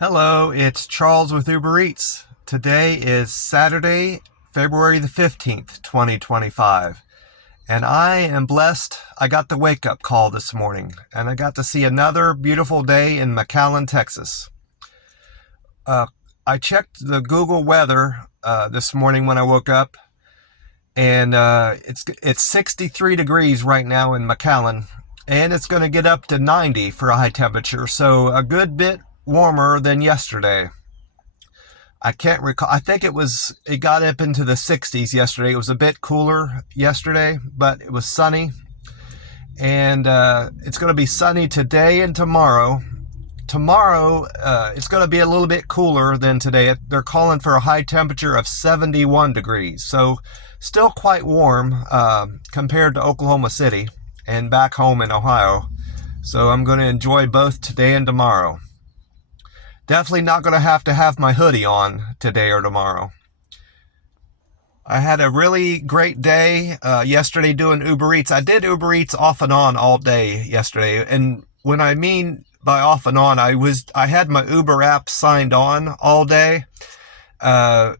Hello, it's Charles with UberEats. Today is Saturday, February the 15th, 2025. And I am blessed. I got the wake up call this morning and I got to see another beautiful day in McAllen, Texas. Uh, I checked the Google weather this morning when I woke up, and it's 63 degrees right now in McAllen, and it's going to get up to 90 for a high temperature, so a good bit warmer than yesterday. I can't recall. I think it got up into the 60s yesterday. It was a bit cooler yesterday, but it was sunny. And it's going to be sunny today and tomorrow. Tomorrow, it's going to be a little bit cooler than today. They're calling for a high temperature of 71 degrees. So still quite warm compared to Oklahoma City and back home in Ohio. So I'm going to enjoy both today and tomorrow. Definitely not going to have my hoodie on today or tomorrow. I had a really great day yesterday doing Uber Eats. I did Uber Eats off and on all day yesterday. And when I mean by off and on, I had my Uber app signed on all day. I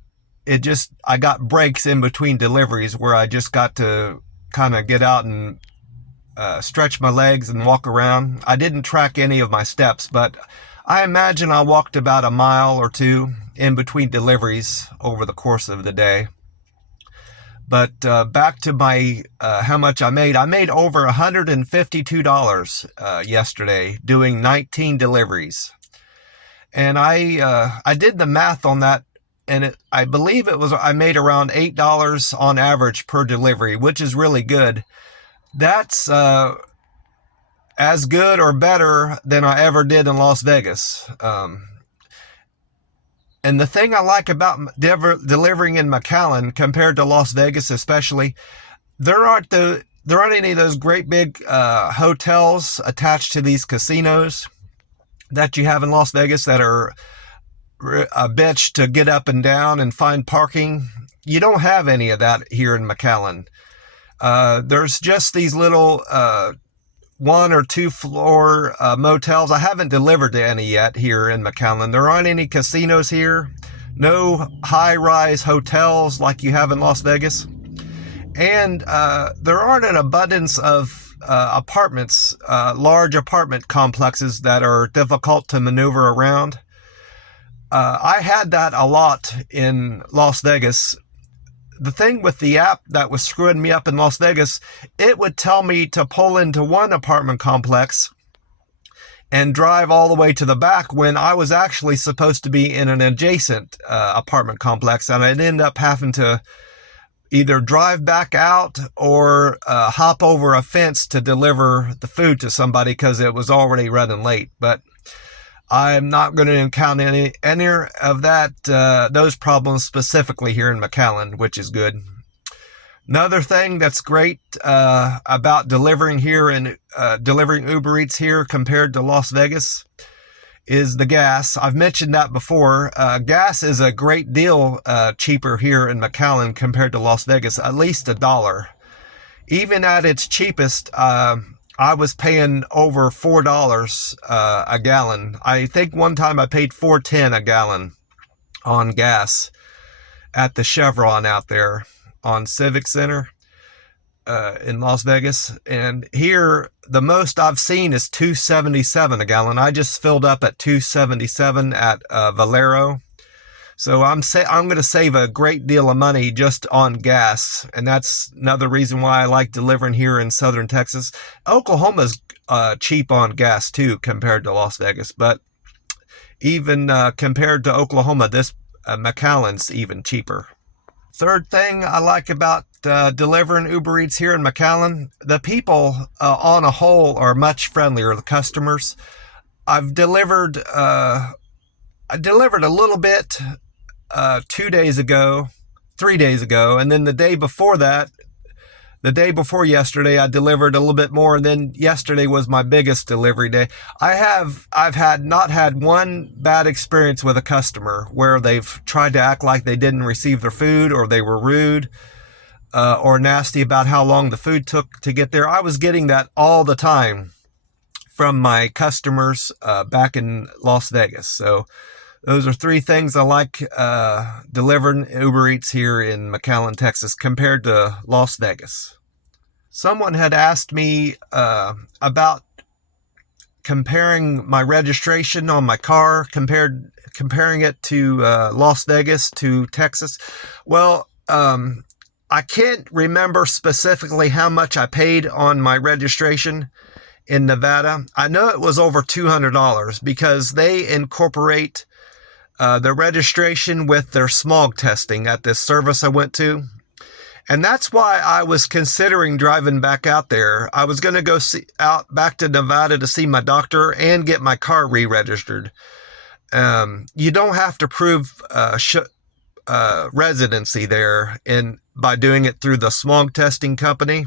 got breaks in between deliveries where I just got to kind of get out and stretch my legs and walk around. I didn't track any of my steps, but I imagine I walked about a mile or two in between deliveries over the course of the day. But back to my how much I made. I made over $152 yesterday doing 19 deliveries. And I did the math on that, and I believe I made around $8 on average per delivery, which is really good. That's as good or better than I ever did in Las Vegas. And the thing I like about delivering in McAllen compared to Las Vegas especially, there aren't any of those great big hotels attached to these casinos that you have in Las Vegas that are a bitch to get up and down and find parking. You don't have any of that here in McAllen. There's just these little one or two floor motels. I haven't delivered to any yet here in McAllen. There aren't any casinos here. No high-rise hotels like you have in Las Vegas. And there aren't an abundance of apartments, large apartment complexes that are difficult to maneuver around. I had that a lot in Las Vegas. The thing with the app that was screwing me up in Las Vegas, it would tell me to pull into one apartment complex and drive all the way to the back when I was actually supposed to be in an adjacent apartment complex, and I'd end up having to either drive back out or hop over a fence to deliver the food to somebody because it was already running late. But I'm not going to encounter any of those problems specifically here in McAllen, which is good. Another thing that's great about delivering here and delivering Uber Eats here compared to Las Vegas is the gas. I've mentioned that before. Gas is a great deal cheaper here in McAllen compared to Las Vegas, at least $1. Even at its cheapest, I was paying over $4 a gallon. I think one time I paid $4.10 a gallon on gas at the Chevron out there on Civic Center in Las Vegas. And here, the most I've seen is $2.77 a gallon. I just filled up at $2.77 at Valero. So I'm going to save a great deal of money just on gas, and that's another reason why I like delivering here in southern Texas. Oklahoma's cheap on gas too compared to Las Vegas, but even compared to Oklahoma, this McAllen's even cheaper. Third thing I like about delivering Uber Eats here in McAllen, the people on a whole are much friendlier, the customers. I delivered a little bit 3 days ago, and then the day before yesterday, I delivered a little bit more, and then yesterday was my biggest delivery day. I've not had one bad experience with a customer where they've tried to act like they didn't receive their food, or they were rude, or nasty about how long the food took to get there. I was getting that all the time from my customers back in Las Vegas. So those are three things I like delivering Uber Eats here in McAllen, Texas, compared to Las Vegas. Someone had asked me about comparing my registration on my car, comparing it to Las Vegas to Texas. Well, I can't remember specifically how much I paid on my registration in Nevada. I know it was over $200 because they incorporate the registration with their smog testing at this service I went to. And that's why I was considering driving back out there. I was going to go out back to Nevada to see my doctor and get my car re-registered. You don't have to prove residency there by doing it through the smog testing company.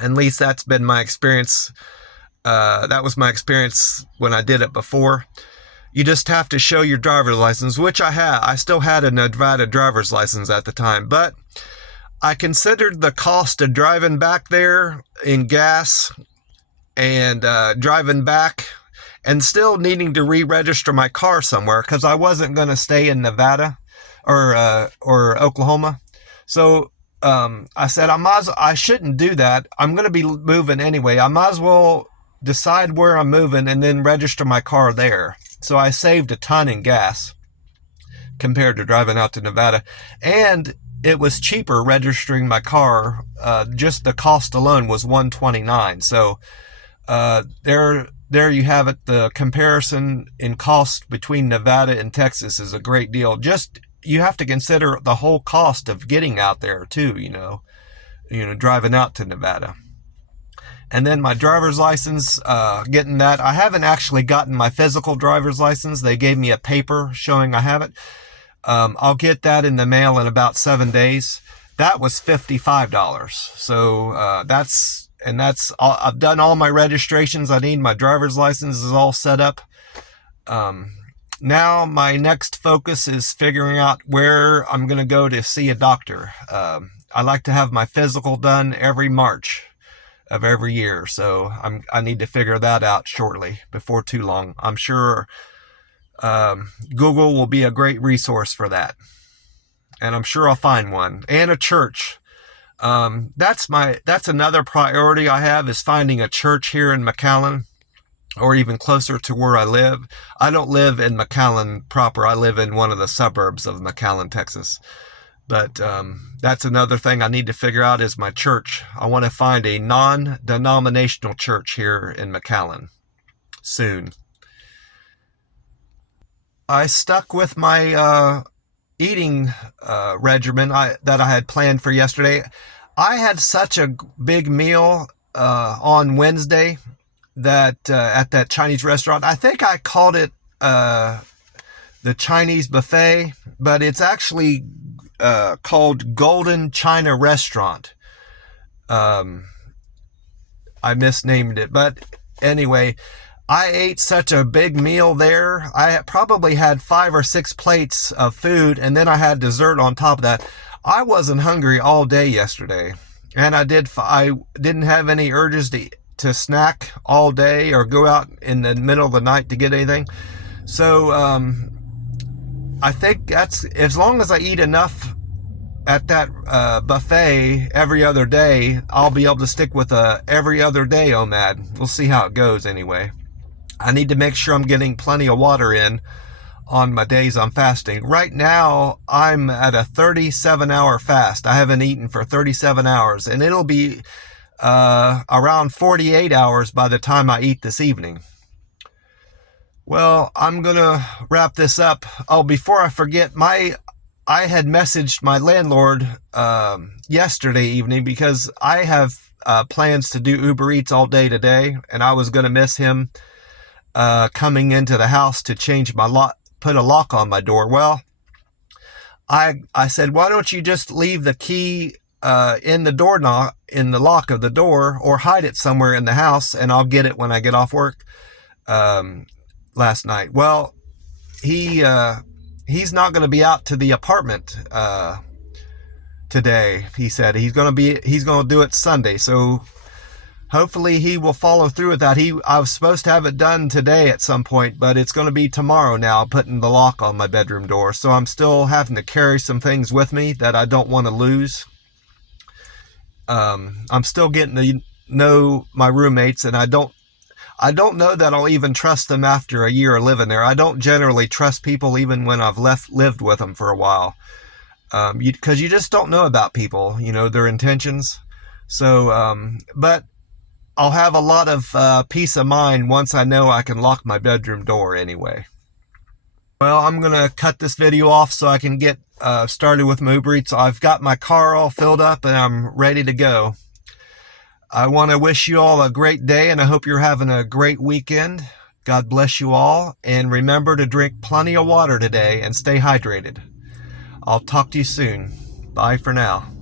At least that's been my experience. That was my experience when I did it before. You just have to show your driver's license, which I had. I still had a Nevada driver's license at the time, but I considered the cost of driving back there in gas and driving back and still needing to re-register my car somewhere because I wasn't going to stay in Nevada or Oklahoma. So I said I shouldn't do that. I'm going to be moving anyway. I might as well decide where I'm moving and then register my car there. So I saved a ton in gas compared to driving out to Nevada. And it was cheaper registering my car. Just the cost alone was $129. So there you have it. The comparison in cost between Nevada and Texas is a great deal. Just you have to consider the whole cost of getting out there too, driving out to Nevada. And then my driver's license, getting that. I haven't actually gotten my physical driver's license. They gave me a paper showing I have it. I'll get that in the mail in about 7 days. That was $55. So that's all. I've done all my registrations I need. My driver's license is all set up. Now my next focus is figuring out where I'm going to go to see a doctor. I like to have my physical done every March of every year. So I need to figure that out shortly, before too long. I'm sure Google will be a great resource for that. And I'm sure I'll find one. And a church. That's another priority I have, is finding a church here in McAllen, or even closer to where I live. I don't live in McAllen proper. I live in one of the suburbs of McAllen, Texas. But that's another thing I need to figure out, is my church. I want to find a non-denominational church here in McAllen soon. I stuck with my eating regimen that I had planned for yesterday. I had such a big meal on Wednesday that at that Chinese restaurant. I think I called it the Chinese buffet, but it's actually called Golden China Restaurant. I misnamed it, but anyway, I ate such a big meal there. I probably had 5 or 6 plates of food, and then I had dessert on top of that. I wasn't hungry all day yesterday, and I didn't have any urges to snack all day or go out in the middle of the night to get anything. So I think that's, as long as I eat enough at that buffet every other day, I'll be able to stick with a every other day OMAD. We'll see how it goes anyway. I need to make sure I'm getting plenty of water in on my days I'm fasting. Right now, I'm at a 37-hour fast. I haven't eaten for 37 hours, and it'll be around 48 hours by the time I eat this evening. Well, I'm going to wrap this up. Oh, before I forget, I had messaged my landlord yesterday evening because I have plans to do Uber Eats all day today, and I was going to miss him coming into the house to change my lock, put a lock on my door. Well, I said, why don't you just leave the key in the lock of the door, or hide it somewhere in the house, and I'll get it when I get off work. Last night. Well, he's not going to be out to the apartment today. He said he's going to do it Sunday. So hopefully he will follow through with that. I was supposed to have it done today at some point, but it's going to be tomorrow now, putting the lock on my bedroom door. So I'm still having to carry some things with me that I don't want to lose. I'm still getting to know my roommates, and I don't know that I'll even trust them after a year of living there. I don't generally trust people even when I've lived with them for a while, because you just don't know about people, their intentions. So, but I'll have a lot of peace of mind once I know I can lock my bedroom door anyway. Well, I'm going to cut this video off so I can get started with my Uber Eats. I've got my car all filled up and I'm ready to go. I want to wish you all a great day, and I hope you're having a great weekend. God bless you all, and remember to drink plenty of water today and stay hydrated. I'll talk to you soon. Bye for now.